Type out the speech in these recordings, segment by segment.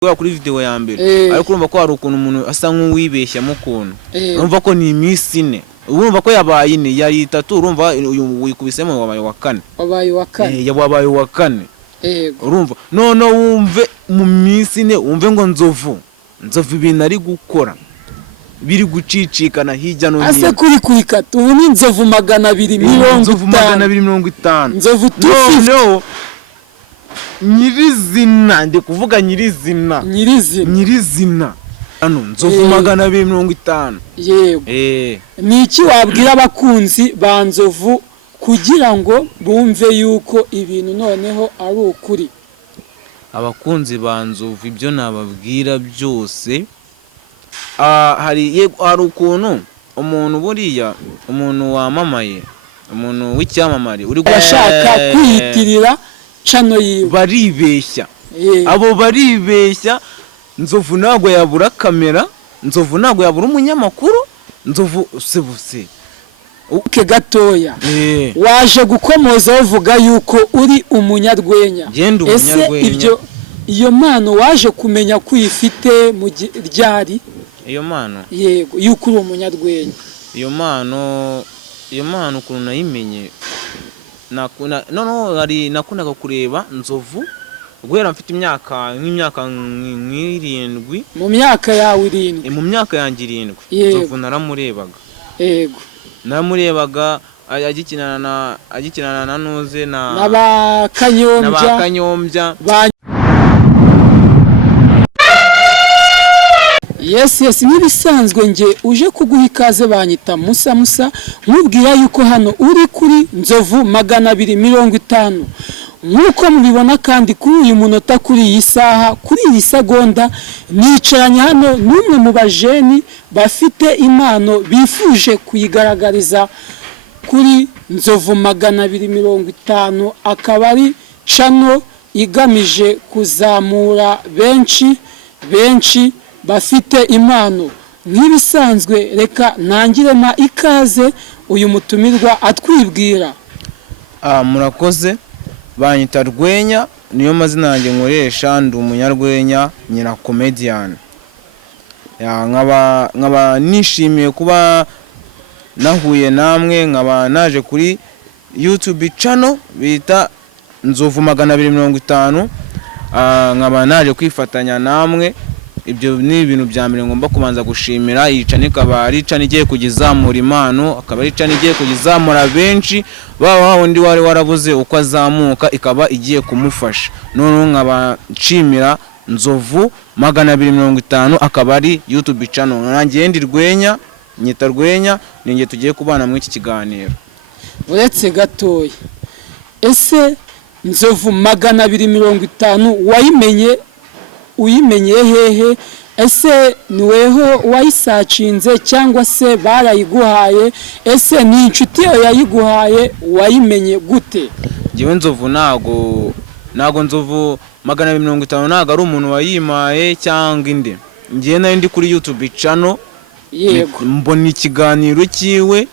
kuri video ya mbere ariko urumva ko hari ukuntu umuntu asa nk'uwibeshya mu kuntu urumva ko ni iminsi 4 urumva ko yabaye 4 yari 3 urumva uyu wikubisemo wabaye wa 4 yabaye wa 4 urumva none wumve mu minsi 4 wumve ngo nzovu ibintu ari gukora biri gucicikana hirya no hino ase kuri kwikata ubu ni nzovu 250 nzovu no nyirizina ndi kuvuga nyirizina hano nzovu 250 yego ni iki wabwira abakunzi ba nzovu kugira ngo bumve yuko ibintu noneho ari ukuri? Abakunzi ba nzovu ibyo nababwira byose hari ukuntu umuntu buriya umuntu wamamaye umuntu w'icyamamare uri gushaka kwiyitirira chano yiwe baribeshya abo baribeshya nzovu ntago yabura kamera nzovu ntago yabura umunyamakuru nzovu sebuse uke gatoya waje gukomoza uvuga yuko uri umunyarwenya ese ibyo iyo mano waje kumenya kwifite mu ryari iyo mano yego yuko uri umunyarwenya iyo mano ukuntu nayimenye nakundaga kureba nzovu guhera mfite imyaka 7 mu myaka yawe 7 mu myaka yanjye 7 nzovu naramurebaga naramurebaga agikinana na nuze n'abakanyombya Yes nibisanzwe nge uje kuguha ikaze banyita Musa nkubwira yuko hano uri kuri nzovu 250 nkuko mubibona kandi kuri uyu munota kuri iyi saha kuri iyi segonda nicaranye hano n'umwe mu bajeni bafite impano bifuje kuyigaragariza kuri nzovu 250 akaba ari channel igamije kuzamura benshi bafite impano. Nk'ibisanzwe reka ntangirema ikaze uyu mutumirwa atwibwira. Murakoze banyita Rwenya niyo mazina yanjye nkoresha ndi umunyarwenya nyina comedian nkaba nishimiye kuba nahuye namwe nkaba naje kuri YouTube channel bita nzovu 250 nkaba naje kwifatanya namwe. Ibyo ni ibintu bya mbere ngomba kubanza gushimira yicane ikaba ari cane igiye kugizamura impano akaba ari cane igiye kugizamura benshi baba wundi wari warabuze uko azamuka ikaba igiye kumufasha none nkaba nshimira nzovu 250 akaba ari YouTube channel nanjye ndi Rwenya nyita Rwenya ninge tugiye kubana mu iki kiganiro. Uretse gatoya ese nzovu 250 uyimenye hehe ese niweho wayisacinze cyangwa se barayiguhaye ese ni inshuti yayiguhaye wayimenye gute? Ngiwe nzovu nago nzovu 250 nago ari umuntu wayimaye cyangwa inde ngiye nari ndi kuri YouTube channel mbona ikiganiro kiwe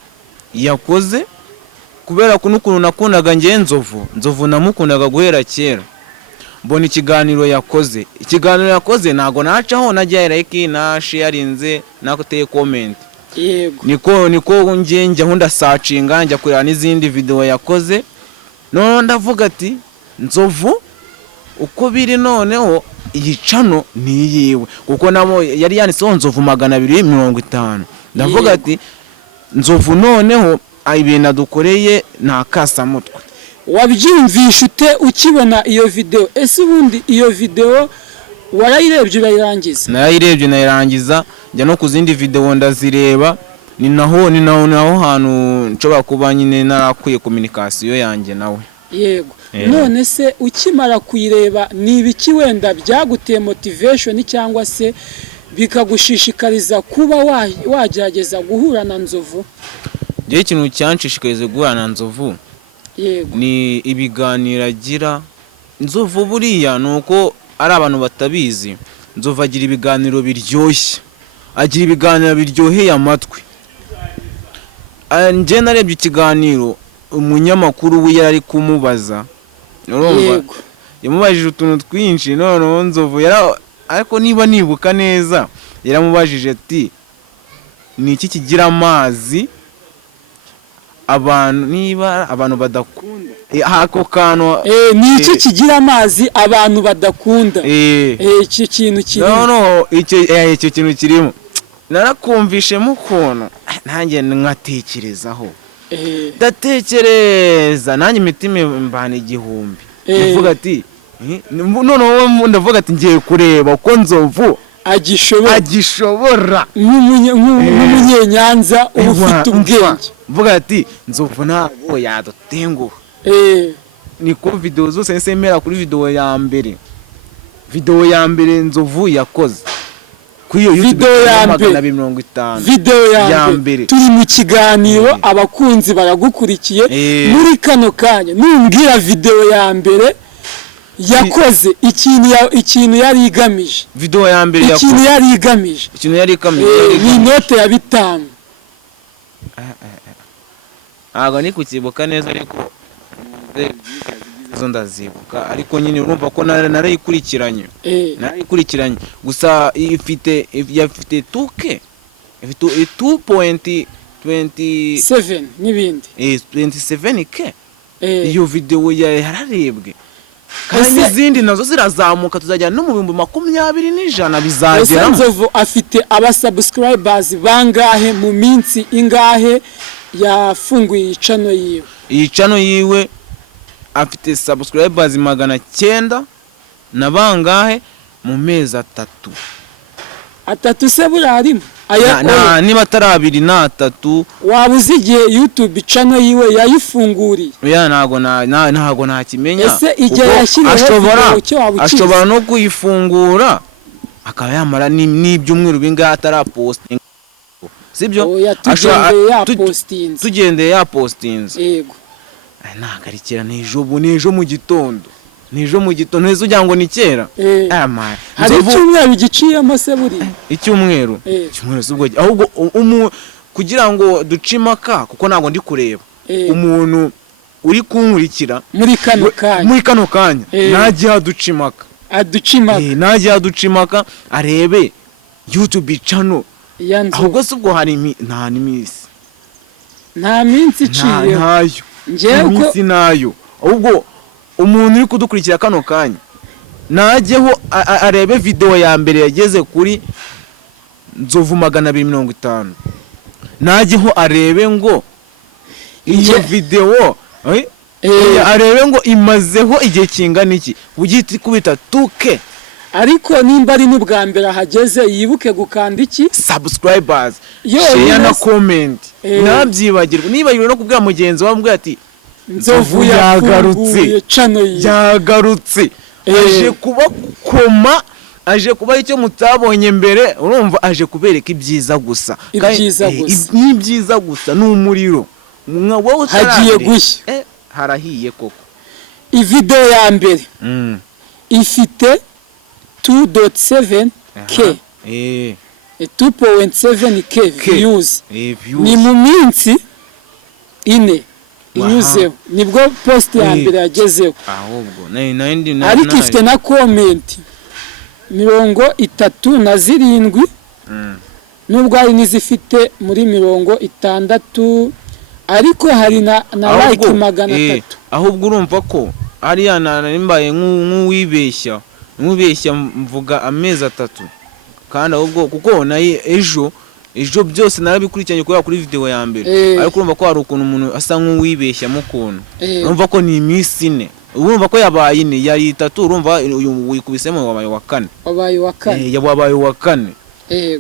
yakoze kubera ko n'ukuntu nakundaga ngiye nzovu namukundaga guhera kera mbona ikiganiro yakoze nago nacaho najya like na sharinze nakoteye comment niko ngiye hunda searchinga njya kureba n'izindi video yakoze none ndavuga ati nzovu uko biri noneho iyi channel ni yiwe kuko namo yari yanditseho nzovu 250 ndavuga ati nzovu noneho ibintu dukoreye nakasa mutwe. Wabyumvisha ute ukibona iyo video? Ese ubundi iyo video warayirebye urayirangiza? Nayirangiza njya no kuzindi video ndazireba ni naho hantu nshobora kuba nyine narakwiye communication yanjye nawe. Yego none se ukimara kuyireba ni ibiki wenda byaguteye motivation cyangwa se bikagushishikariza kuba wagerageza guhura na nzovu? Je ikintu cyanshishikariza guhura na nzovu yego ni ibiganiro agira. Nzovu buriya nuko ari abantu batabizi nzovu agira ibiganiro biryoshye agira ibiganiro biryoheye amatwi. Nje narebye ikiganiro umunyamakuru we yari kumubaza urumva yamubajije utuntu twinshi none nzovu ariko niba nibuka neza yaramubajije ati ni iki kigira amazi abantu niba abantu badakunda ako kantu ni iki kigira amazi abantu badakunda iki kintu kirimo no icyo kintu kirimo narakumvishemo ukuntu nanjye nkatekerezaho ndatekereza nanjye imitima mbana igihumbi ndavuga ati noneho ndavuga ati ngiye kureba uko Nzovu agishobora nk'umunyenyanza uba ufite ubwenge mvuga ati Nzovu ntabwo yadutenguha niko video zose nsemera kuri video ya mbere Nzovu yakoze kuri iyo video ya mbere turi mu kiganiro abakunzi baragukurikiye muri kano kanya numbwira video ya mbere yakoze ikintu yari igamije video ya mbere yakoze ikintu yari igamije ni inote ya 5 ntabwo ni kukibuka neza ariko zo ndazibuka ariko nyine urumva ko narayikurikiranye gusa yafite 2K ifite 2.27 n'ibindi 27K iyo video yararebwe kandi n'izindi nazo zirazamuka tuzajya no mu 20,100 bizagera. Nzovu afite abasubscribers bangahe mu minsi ingahe yafunguye channel yiwe? Iyi channel yiwe afite subscribers 900 na bangahe mu mezi 3 se burarimo niba atari 2 na 3 wabuze igihe YouTube channel yiwe yayifunguriye ntago nakimenya ese igihe yashyiriyeho ashobora no kuyifungura akaba yamara n'ibyumweru bingahe atarapostinga sibyo tugendeye yapostinze yego nagarikira n'ejo mu gitondo neza ugira ngo ni kera hari icyumweru giciyemo se buri icyumweru subwo ahubwo kugira ngo ducimaka kuko ntago ndi kureba umuntu uri kunkurikira muri kano kanya nagiye aducimaka arebe YouTube channel ahubwo subwo hari nta minsi iciye ntayo nayo ahubwo umuntu uri kudukurikira kano kanya najyeho arebe video ya mbere yageze kuri Nzovu 250 najyeho arebe ngo iyo video arebe ngo imazeho igihe kingana iki ugiti kubita 2K ariko nimba ari n'ubwa mbere hageze yibuke gukanda iki subscribers share na comment nabyibagirwa niba yiro no kubwira mugenzi wambwe ati Nzovu yagarutse aje kubakoma aje kuba icyo mutabonye mbere urumva aje kubereka ibyiza gusa ni byiza gusa n'umuriro wowe hagiye gushya harahiye koko video ya mbere ifite 2.7K 2.7K views ni mu minsi 4 inyuzeho nibwo post ya mbere yagezeho ahubwo ariko ifite na comment 37 nubwo hari n'izifite muri 60 ariko hari na like 300 ahubwo urumva ko ariya narimbaye nk'uwibeshya mvuga amezi 3 kandi ahubwo kuko naye ejo byose narabikurikiranye kuri video ya mbere ariko urumva ko hari ukuntu umuntu asa nk'uwibeshya mu kuntu urumva ko ni iminsi 4 urumva ko yabaye 4 yari 3 urumva wikubisemo wabaye wa 4 yabaye wa 4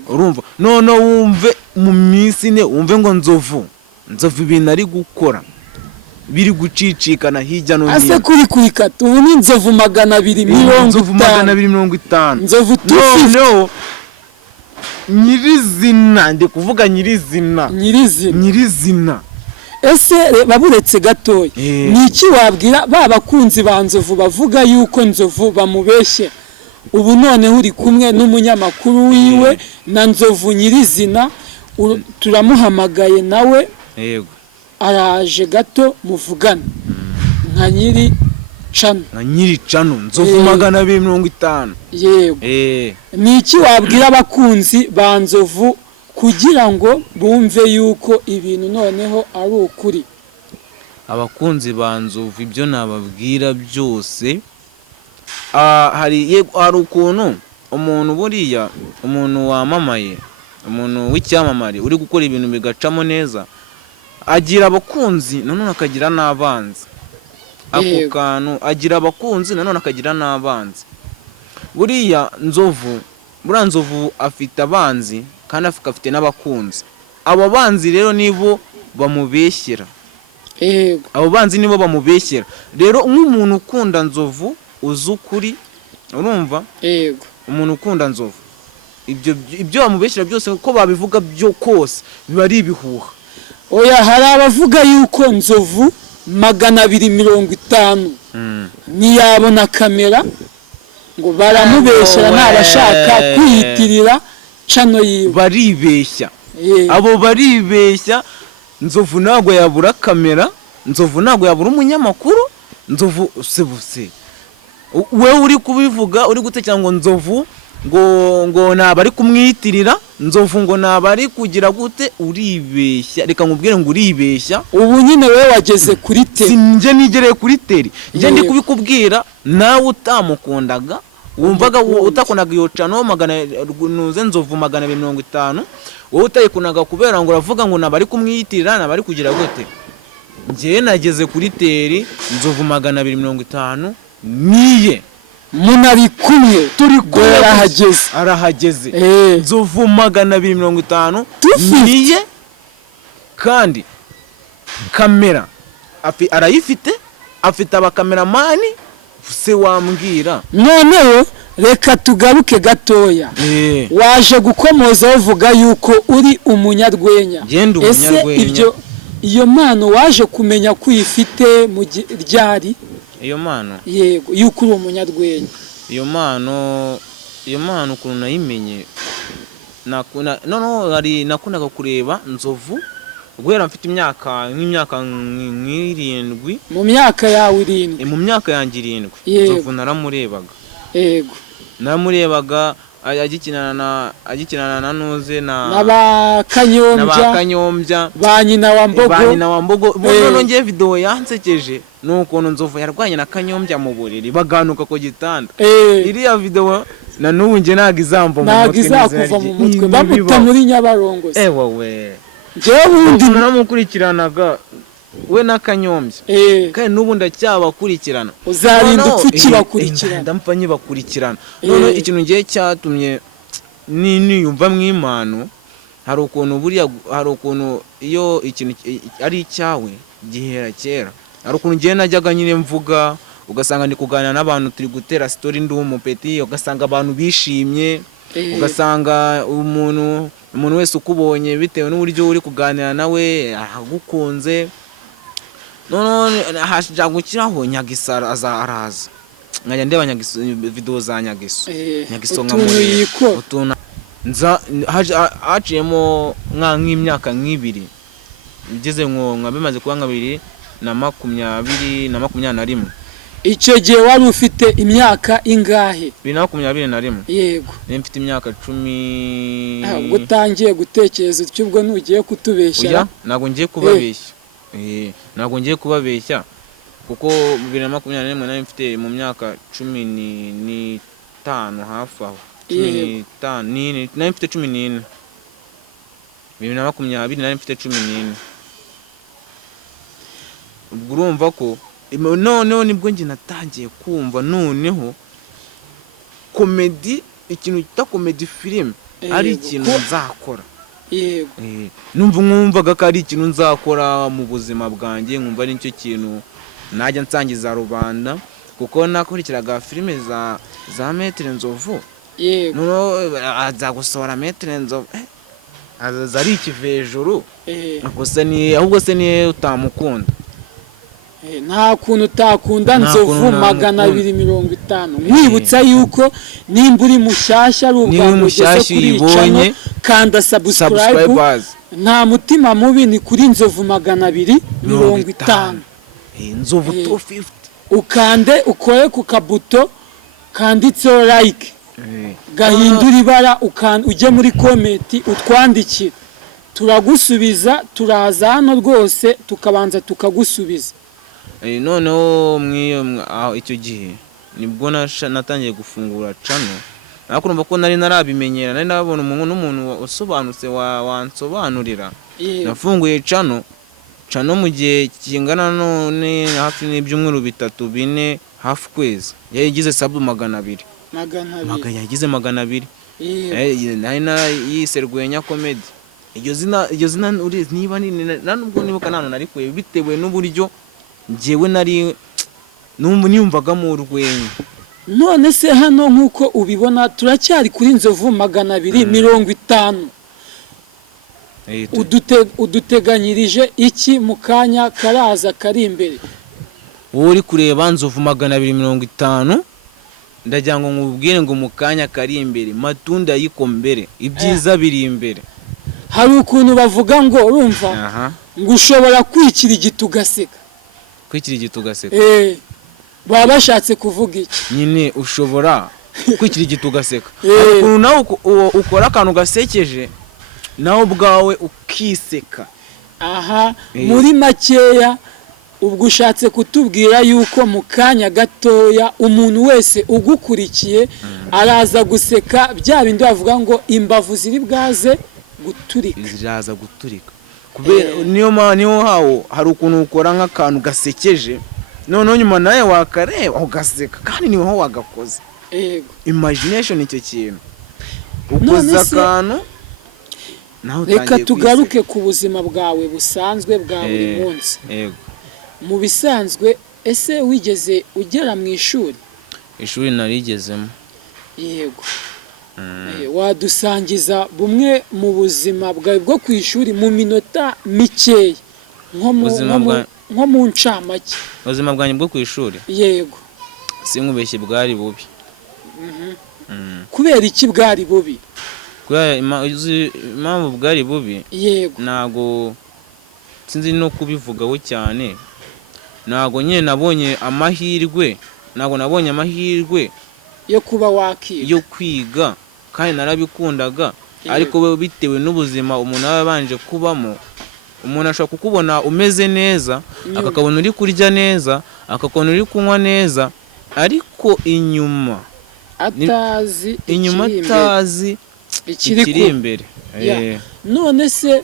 urumva none wumve mu minsi 4 wumve ngo Nzovu ibintu ari gukora biri gucicikana hirya no hino ase kuri kata ubu ni Nzovu 250 Nzovu no nyirizina ndi kuvuga nyirizina ese baburetse gatoya ni iki wabwira babakunzi ba Nzovu bavuga yuko Nzovu bamubeshye ubu none uri kumwe n'umunyamakuru wiwe na Nzovu nyirizina turamuhamagaye nawe yego araje gato muvugana nka nyiri nyiri cano Nzovu 250. yego ni iki wabwira abakunzi ba Nzovu kugira ngo bumve yuko ibintu noneho ari ukuri? Abakunzi ba Nzovu ibyo nababwira byose, hari ukuntu umuntu buriya, umuntu wamamaye, umuntu w'icyamamare uri gukora ibintu bigacamo neza, agira abakunzi nanone akagira n'abanzi. Ako kantu agira abakunzi nanone akagira n'abanzi. Buriya Nzovu afite abanzi kandi afite n'abakunzi. Abo banzi rero nibo bamubeshyera. Abo banzi nibo bamubeshyera. Rero nk'umuntu ukunda Nzovu uzi ukuri, urumva? Umuntu ukunda Nzovu, ibyo bamubeshyera byose uko babivuga byo kose biba ari ibihuha. Oya, hari abavuga yuko Nzovu 250 ntiyabona kamera ngo baramubeshyera, ntabashaka kwiyitirira cano yiwe. Baribeshya, abo baribeshya. Nzovu ntabwo yabura kamera, Nzovu ntabwo yabura umunyamakuru. Nzovu se wewe uri kubivuga uri gutekereza ngo Nzovu ngo nabari kumwitirira, Nzovu ngo nabari kugira gute, uribeshya. Reka nkubwire ngo uribeshya. Ubu nyine wewe wageze kuri teri, sinje nigereye kuri teri. Nje ndi kubikubwira nawe utamukundaga, wumvaga utakunaga iyo cano Nzovu 250, wowe utayikunaga kubera ngo uravuga ngo nabari kumwiyitirira, nabari kugira gute. Nje nageze kuri teri Nzovu 250 niye munari kumwe, turi arahageze. Nzovu 250 niye, kandi kamera arayifite, afite abakameramani. Se wambwira noneho reka tugaruke gatoya. Waje gukomoza uvuga yuko uri umunyarwenya. Ese iyo mpano waje kumenya ko uyifite mu ryari? Iyo mpano yego yuko uri umunyarwenya. Iyo mpano ukuntu nayimenye, nakundaga kureba Nzovu guhera mfite imyaka 7. Mu myaka yawe 7? Mu myaka yanjye 7 Nzovu naramurebaga. Naramurebaga agikinana na Nuze n'abakanyombya ba nyina wa Mbogo. Bono ngiye video yansekeje nukuntu Nzovu yarwanye na Kanyombya mu buriri baganuka ku gitanda. Iriya video na n'ubu nge ntago izamva mu mutwe bamuta muri Nyabarongo. Wowe jewe bundi naramukurikiranaga we na Kanyombya, kandi n'ubu ndacyabakurikirana. Uzarinda upfuki bakurikirana? Ndampa nyibakurikirana. None ikintu ngiye cyatumye niyumva mw'imano, hari ukuntu iyo ikintu ari icyawe gihera kera. Hari ukuntu ngiye najyaga nyine mvuga, ugasanga ndi kuganira n'abantu turi gutera story ndi umupeti, ugasanga abantu bishimye, ugasanga umuntu wese ukubonye bitewe n'uburyo uri kuganira nawe agukunze. None hashija gukiraho Nyagiso araza, nkajya ndeba video za Nyagiso nkamuri utuna haciyemo nk'imyaka 2 bigeze nka bimaze kuba 2021. Icyo gihe wari ufite imyaka ingahe? 2021. Yego, mfite imyaka 10. Ubwo utangiye gutekereza cy'ubwo nugiye kutubeshya? Ntabwo ngiye kubabeshya. Ntabwo ngiye kubabeshya kuko 2021 nari mfite mu myaka 15 hafi aho. 15 nari mfite 14. 2020 nari mfite 14. Ubwo urumva ko noneho nibwo nge natangiye kumva noneho comedy, ikintu cyita comedy film ari ikintu nzakora. Yego, numvaga ko ari ikintu nzakora mu buzima bwanjye, nkumva ari cyo kintu najya nsangiza rubanda, kuko nakurikiraga filime za Maître Nzovu. Yego, no aza gusohora Maître Nzovu azari ikivejuru. Ahubwo se ni utamukunda. Nta kuntu utakunda Nzovu 250. Mwibutsa yuko nimba uri mushyashya ari ubwangu ugeze kuri channel, kanda subscribe. Nta mutima mubi, ni kuri Nzovu 250. Nzovu 250 ukande ukore ku kabuto kanditseho like gahindura ibara ujye muri komenti utwandikira turagusubiza turaza hano rwose tukabanza tukagusubiza noneho icyo gihe nibwo natangiye gufungura channel ariko urumva ko nari narabimenyera nari nabona n'umuntu usobanutse wansobanurira nafunguye channel mu gihe kingana none hafi n'ibyumweru 3-4 hafi kwezi yagize sub 200 yagize 200 nari yise Rwenya Comedy iryo zina niba nubwo nibuka nano narikuye bitewe n'uburyo njyewe nari niyumvagamo urwenya. None se hano nkuko ubibona turacyari kuri Nzovu 250 uduteganyirije iki mu kanya karaza kari imbere uri kureba Nzovu 250 ndagira ngo nkubwire ngo mu kanya kari imbere matunda yiko mbere ibyiza biri imbere. Hari ukuntu bavuga ngo urumva ngo ushobora kwikira igiti ugaseka. Kwikira igiti ugaseka baba bashatse kuvuga iki? Nyine ushobora kwikira igiti ugaseka ukuntu nawe ukora akantu gasekeje nawe ubwawe ukiseka. Muri makeya ubwo ushatse kutubwira yuko mu kanya gatoya umuntu wese ugukurikiye araza guseka bya bindi bavuga ngo imbavu ziri bwaze guturika. Ziraza guturika kubera niyo hawo hari ukuntu ukora nk'akantu gasekeje none nyuma naye wakareba ugaseka kandi niho wagakoze. Imagination icyo kintu ukoza akantu. Reka tugaruke ku buzima bwawe busanzwe bwa buri munsi. Mu bisanzwe ese wigeze ugera mu ishuri? Ishuri narigezemo. Yego. Wadusangiza bumwe mu buzima bwawe bwo ku ishuri mu minota mikeya nko mu ncamake. Ubuzima bwanjye bwo ku ishuri? Yego. Sinkubeshye bwari bubi. Kubera iki bwari bubi? Impamvu bwari bubi? Yego. Nago sinzi no kubivugaho cyane. Nago nyine nabonye amahirwe yo kuba wakiga yo kwiga kandi narabikundaga ariko bitewe n'ubuzima umuntu abanje kubamo umuntu ashaka kukubona umeze neza akakabona uri kurya neza akakabona uri kunywa neza ariko inyuma atazi ikiri imbere. None se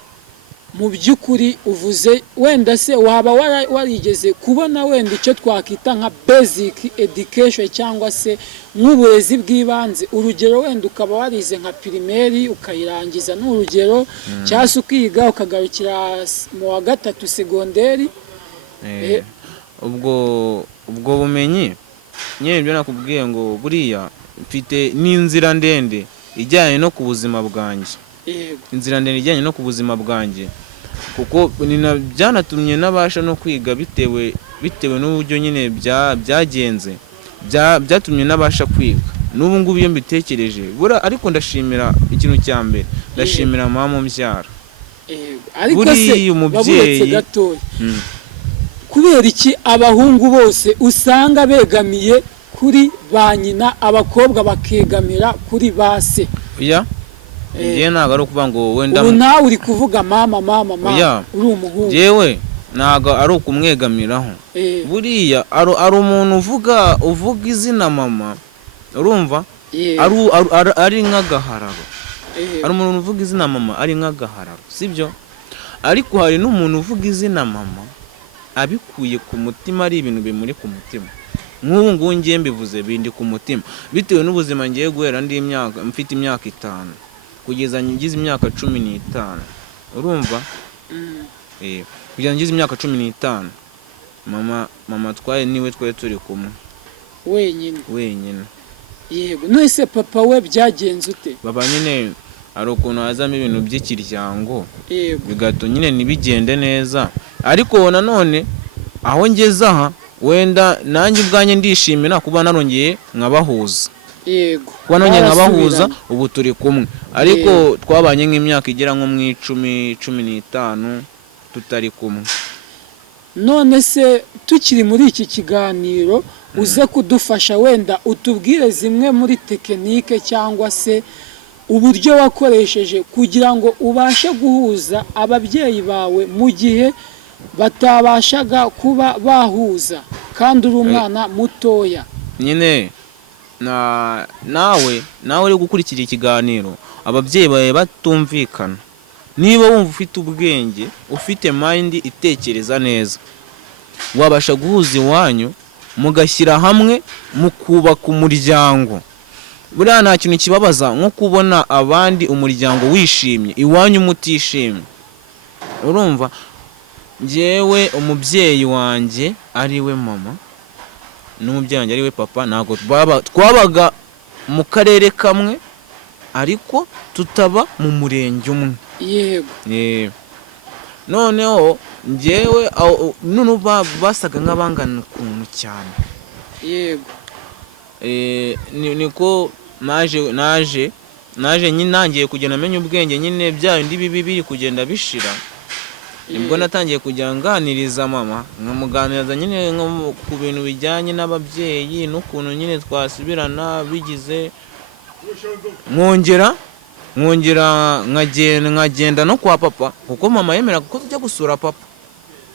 mu by'ukuri uvuze wenda se waba warigeze kubona wenda icyo twakita nka basic education cyangwa se nk'uburezi bw'ibanze urugero wenda ukaba warize nka primaire ukayirangiza n'urugero cyase ukiga ukagarukira mu wa 3 segonderi? ubwo bumenyi nyine ibyo nakubwiye ngo buriya mfite n'inzira ndende ijyanye no ku buzima bwanjye. Inzira ndende ijyanye no ku buzima bwanjye kuko byanatumye nabasha no kwiga bitewe n'uburyo nyine byagenze byatumye nabasha kwiga n'ubu ngubu iyo mbitekereje ariko ndashimira ikintu cya mbere ndashimira mama umbyara. Ariko se umubyeyi kubera iki abahungu bose usanga begamiye kuri ba nyina abakobwa bakegamira kuri base? Yewe ntago ari ukuvuga ngo wenda ubu nawe uri kuvuga mama uri umuhungu. Yewe ntago ari ukumwegamiraho. Buriya ari umuntu uvuga izina mama urumva ari nk'agahararo. Ari umuntu uvuga izina mama ari nk'agahararo sibyo? Ariko hari n'umuntu uvuga izina mama abikuye ku mutima ari ibintu bimuri ku mutima. Nk'ubu ngubu ngiye mbivuze bindi ku mutima bitewe n'ubuzima ngiye guhera mfite imyaka 5 kugeza ngize imyaka 15 urumva kugeza ngize imyaka 15 mama niwe twari turi kumwe wenyine. Yego. Nese papa we byagenze ute? Baba nyine ari ukuntu hazamo ibintu by'ikiryango bigato nyine nibigende neza ariko nanone aho ngeze aha wenda nanjye ubwanye ndishimira kuba narongeye nkabahuza. Yego. Kuba narongeye nkabahuza ubu turi kumwe ariko twabanye nk'imyaka igera nko mu 10-15 tutari kumwe. none se tukiri muri iki kiganiro uze kudufasha wenda utubwire zimwe muri tekinike cyangwa se uburyo wakoresheje kugira ngo ubashe guhuza ababyeyi bawe mu gihe batabashaga kuba bahuza kandi uri umwana mutoya. Nyine nawe uri gukurikira ikiganiro ababyeyi bawe batumvikana, niba wumva ufite ubwenge, ufite mind itekereza neza, wabasha guhuza iwanyu mugashyira hamwe mukubaka umuryango. Buriya nta kintu kibabaza nko kubona abandi umuryango wishimye iwanyu mutishimye. Urumva, njyewe umubyeyi wanjye ari we mama n'umubyeyi wanjye ari we papa, ntabwo twabaga mu karere kamwe ariko tutaba mu murenge umwe. Yego. Noneho njyewe none basaga nk'abangana ukuntu cyane. Yego. Niko naje nyine nangiye kugenda amenya ubwenge, nyine bya bindi bibi biri kugenda bishira. Nibwo natangiye kujya nganiriza mama, nkamuganiriza nyine ku bintu bijyanye n'ababyeyi n'ukuntu nyine twasubirana bigize. Mwongera nkagenda no kwa papa kuko mama yemeraga ko tujya gusura papa.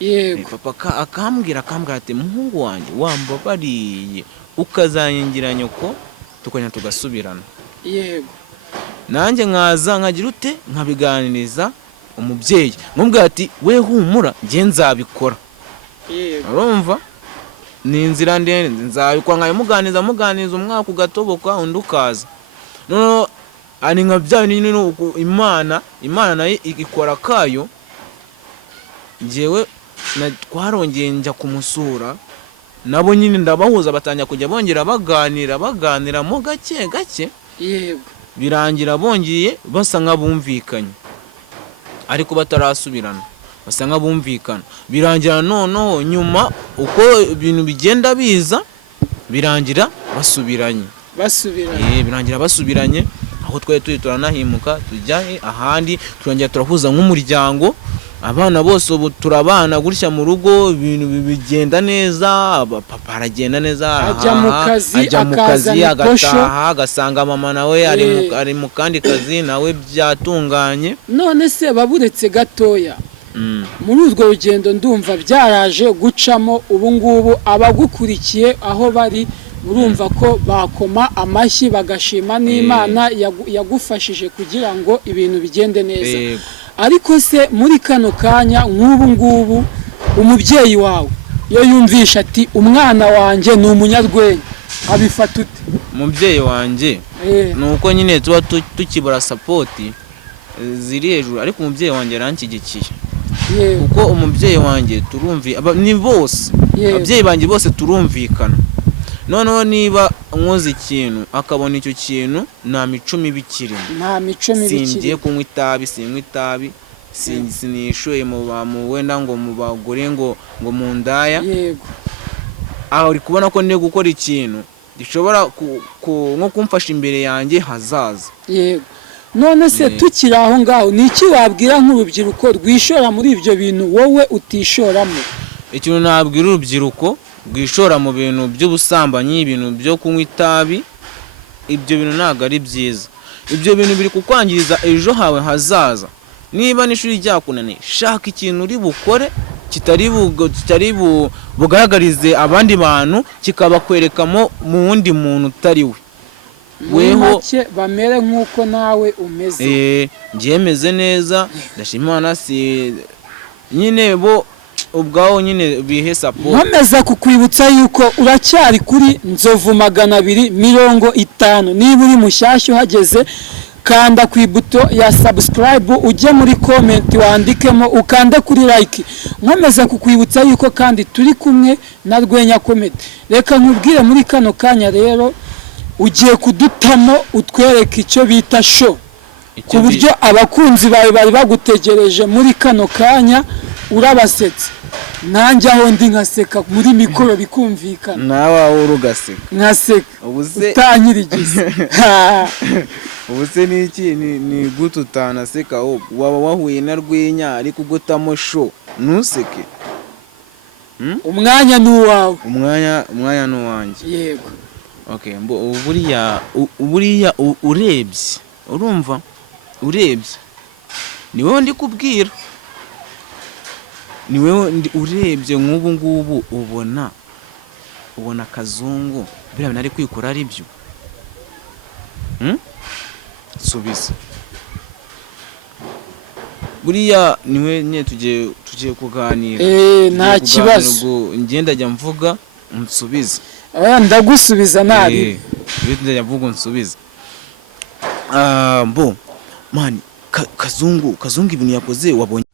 Yego. Papa akambwira ati muhungu wanjye wambabariye ukazangira nyoko tukanya tugasubirana. Yego. Nanjye nkagira ute nkabiganiriza umubyeyi, nkumbwira ati we humura njye nzabikora. Yego. Urumva, ni inzira ndende, nzabikora nkamuganiza umwaka ugatoboka undi ukaza. No ani nka bya bintu Imana nayo ikora kayo. Njyewe twarongeye njya kumusura, nabo nyine ndabahuza batanya kujya bongera baganira mo gake gake. Yego. Birangira bongeye basa nk'abumvikanye ariko batarasubirana, basa nk'abumvikana. Birangira noneho nyuma uko ibintu bigenda biza birangira basubiranye. Birangira basubiranye, aho twari turanahimuka tujya ahandi, turongera turahuza nk'umuryango. Abana bose ubu turabana gutya mu rugo, ibintu bigenda neza. Papa aragenda neza, ajya mu kazi agataha agasanga mama nawe ari mu kandi kazi nawe byatunganye. None se baburetse gatoya, muri urwo rugendo ndumva byaraje gucamo ubu ngubu abagukurikiye aho bari urumva ko bakoma amashyi bagashima n'Imana yagufashije kugira ngo ibintu bigende neza. Ariko se muri kano kanya nk'ubu ngubu umubyeyi wawe iyo yumvisha ati umwana wanjye ni umunyarwenya abifata ute? Umubyeyi wanjye nuko nyine tuba tukibura sapoti ziri hejuru, ariko umubyeyi wanjye aranshyigikiye kuko umubyeyi wanjye ni bose, ababyeyi banjye bose turumvikana. Noneho niba nkoze ikintu akabona icyo kintu nta mico mibi kirimo, singiye kunywa itabi, sinywa itabi, sinishoye mu wenda ngo mu bagore ngo mu ndaya. Yego. Aho uri kubona ko ndiye gukora ikintu gishobora nko kumfasha imbere yanjye hazaza. Yego. None se tukiri aho ngaho ni iki wabwira nk'urubyiruko rwishora muri ibyo bintu wowe utishoramo? Ikintu nabwira urubyiruko rwishora mu bintu by'ubusambanyi, ibintu byo kunywa itabi, ibyo bintu ntabwo ari byiza. Ibyo bintu biri kukwangiriza ejo hawe hazaza. Niba n'ishuri ryakunaniye, shaka ikintu uri bukore kitari bugaragarize abandi bantu, kikabakwerekamo mu wundi muntu utari we. Weho bamere nk'uko nawe umeze. Ngiye meze neza, ndashimana nyine bo ubwaho nyine bihe support. Nkomeza kukwibutsa yuko uracyari kuri Nzovu 250. Niba uri mushyashya uhageze, kanda ku ibuto ya subscribe, ujye muri comment wandikemo, ukanda kuri like. Nkomeza kukwibutsa yuko kandi turi kumwe na Rwenya Comedy. Reka nkubwire muri kano kanya rero ugiye kudutamo utwereke icyo bita show, ku buryo abakunzi bawe bari bagutegereje muri kano kanya. Urabasetse nanjye aho ndi nkaseka muri mikoro bikumvikana, nawe aho urugaseka nkaseka utanyirigize. Ubuse niki ni gutu utanaseka, waba wahuye na Rwenya ariko ugutamo show ntuseke. umwanya ni uwawe. umwanya ni uwanjye. Yego. Okay, buriya urebye urumva urebye ni wowe ndi kubwira, ni wowe urebye nk'ubu ngubu ubona Kazungu biriya bintu ari kwikora ari byo? Subiza. Buriya niwe nye tugiye kuganira. Nta kibazo. Ngenda njya mvuga unsubize. Ndagusubiza nabi. Ndajya mvuga unsubize. Man, Kazungu ibintu yakoze wabonye